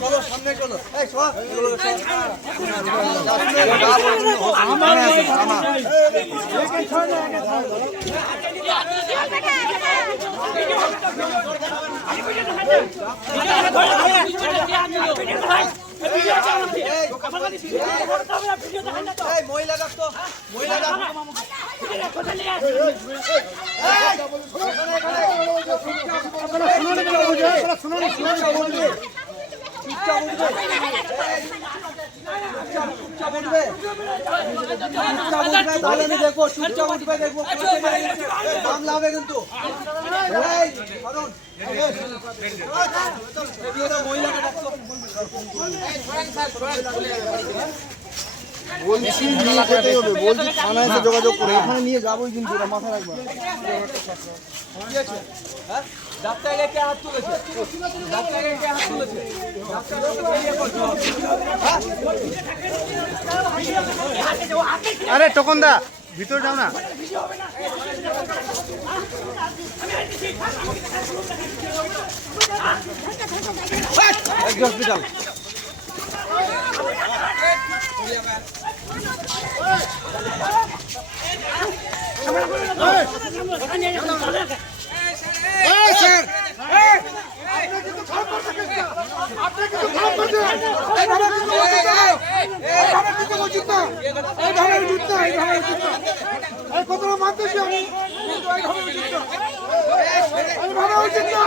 চলো সামনে চলো মহিলা ডাক্তার মহিলা দেখো চুপচাপ উঠবে দেখবো মামলা হবে কিন্তু বলছি নিয়ে যেতেই হবে, বলছি থানায় এসে যোগাযোগ করে এখানে নিয়ে যাবোই কিন্তু, এটা মাথায় রাখবা। ডাক্তারকে কে হাত তুলেছে? ডাক্তারকে কে হাত তুলেছে? আরে টোকনদা ভিতরে যাও না। হসপিটাল স্যার কতটা মানতেছি আমি, ভালো উচিত না।